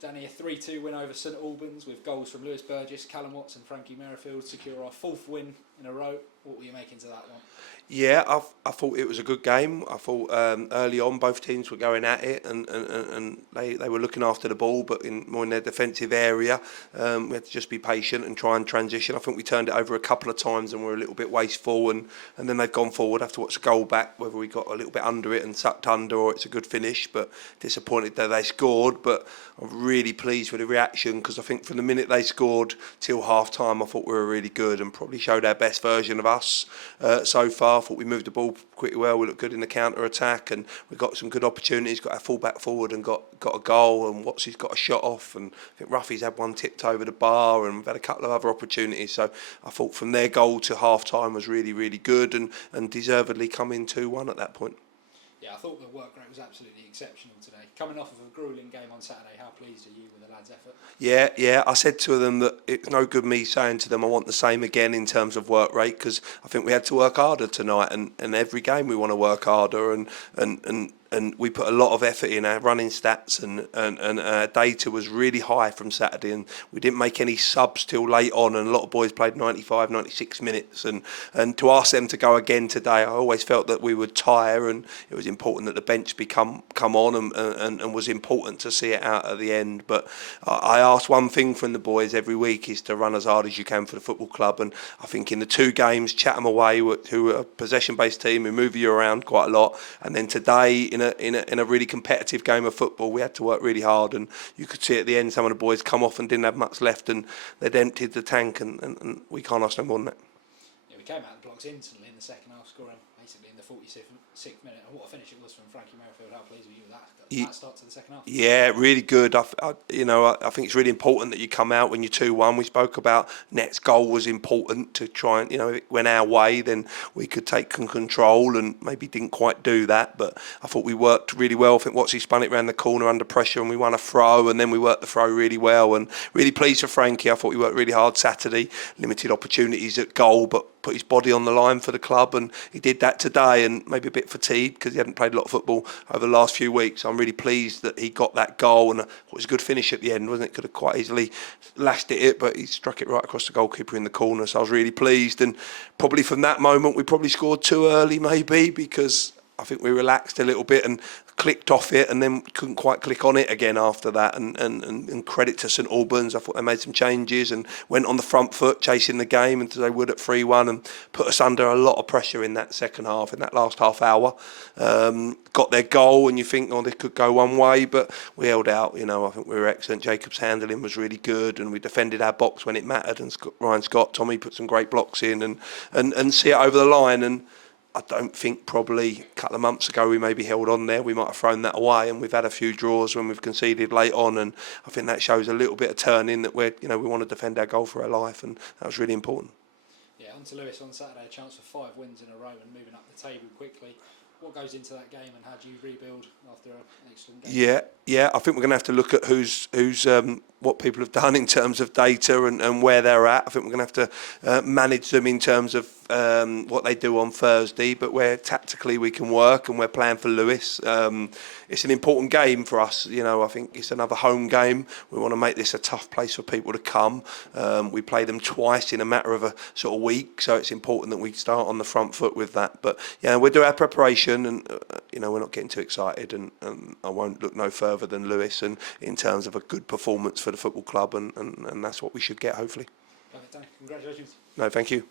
Danny, a 3-2 win over St Albans with goals from Lewis Burgess, Callum Watts and Frankie Merrifield secure our 4th win in a row. What were you making to that one? Yeah, I thought it was a good game. I thought early on both teams were going at it and they were looking after the ball, but more in their defensive area. We had to just be patient and try and transition. I think we turned it over a couple of times and were a little bit wasteful, and then they've gone forward after watch the goal back, whether we got a little bit under it and sucked under or it's a good finish, but disappointed that they scored. But I'm really pleased with the reaction, because I think from the minute they scored till half time I thought we were really good and probably showed our best version of us so far. I thought we moved the ball pretty well. We looked good in the counter attack, and we got some good opportunities. Got our full back forward and got a goal, and Watsy's got a shot off, and I think Ruffy's had one tipped over the bar, and we've had a couple of other opportunities. So I thought from their goal to half time was really, really good, and deservedly come in 2-1 at that point. Yeah, I thought the work rate was absolutely exceptional today. Coming off of a gruelling game on Saturday, how pleased are you with the lads' effort? Yeah. I said to them that it's no good me saying to them I want the same again in terms of work rate, because I think we had to work harder tonight, and every game we want to work harder, and we put a lot of effort in. Our running stats and our data was really high from Saturday, and we didn't make any subs till late on, and a lot of boys played 95, 96 minutes, and to ask them to go again today, I always felt that we would tire, and it was important that the bench come on, and was important to see it out at the end. But I ask one thing from the boys every week, is to run as hard as you can for the football club, and I think in the 2 games, Chatham away, who are a possession-based team, who move you around quite a lot, and then today in a really competitive game of football, we had to work really hard, and you could see at the end some of the boys come off and didn't have much left, and they'd emptied the tank, and we can't ask no more than that. Yeah, we came out of the blocks instantly in the second half, scoring basically in the 46th minute, and what a finish it was from Frankie Merrifield. How pleased were you with that start to the second half? Yeah, really good. I think it's really important that you come out when you're 2-1. We spoke about Net's goal was important to try and, if it went our way, then we could take control, and maybe didn't quite do that. But I thought we worked really well. I think Watsy spun it round the corner under pressure, and we won a throw, and then we worked the throw really well. And really pleased for Frankie. I thought we worked really hard Saturday. Limited opportunities at goal, but put his body on the line for the club, and he did that today, and maybe a bit fatigued because he hadn't played a lot of football over the last few weeks. So I'm really pleased that he got that goal, and it was a good finish at the end, wasn't it? Could have quite easily lashed it, but he struck it right across the goalkeeper in the corner. So I was really pleased, and probably from that moment we probably scored too early, maybe, because I think we relaxed a little bit and clicked off it, and then couldn't quite click on it again after that. And credit to St Albans, I thought they made some changes and went on the front foot chasing the game, and they would at 3-1, and put us under a lot of pressure in that second half, in that last half hour. Got their goal, and you think, they could go one way, but we held out. I think we were excellent. Jacob's handling was really good, and we defended our box when it mattered, and Ryan Scott, Tommy put some great blocks in, and see it over the line. And I don't think probably a couple of months ago we maybe held on there. We might have thrown that away, and we've had a few draws when we've conceded late on, and I think that shows a little bit of turning, that we want to defend our goal for our life, and that was really important. Yeah, on to Lewis on Saturday, a chance for 5 wins in a row and moving up the table quickly. What goes into that game, and how do you rebuild after an excellent game? Yeah. I think we're going to have to look at who's what people have done in terms of data and where they're at. I think we're going to have to manage them in terms of what they do on Thursday, but where tactically we can work, and we're playing for Lewis. It's an important game for us. I think it's another home game. We want to make this a tough place for people to come. We play them twice in a matter of a sort of week, so it's important that we start on the front foot with that. But we'll do our preparation, and we're not getting too excited, and I won't look no further than Lewis, and in terms of a good performance for the football club, and that's what we should get, hopefully. Perfect, Danny. Congratulations. No, thank you.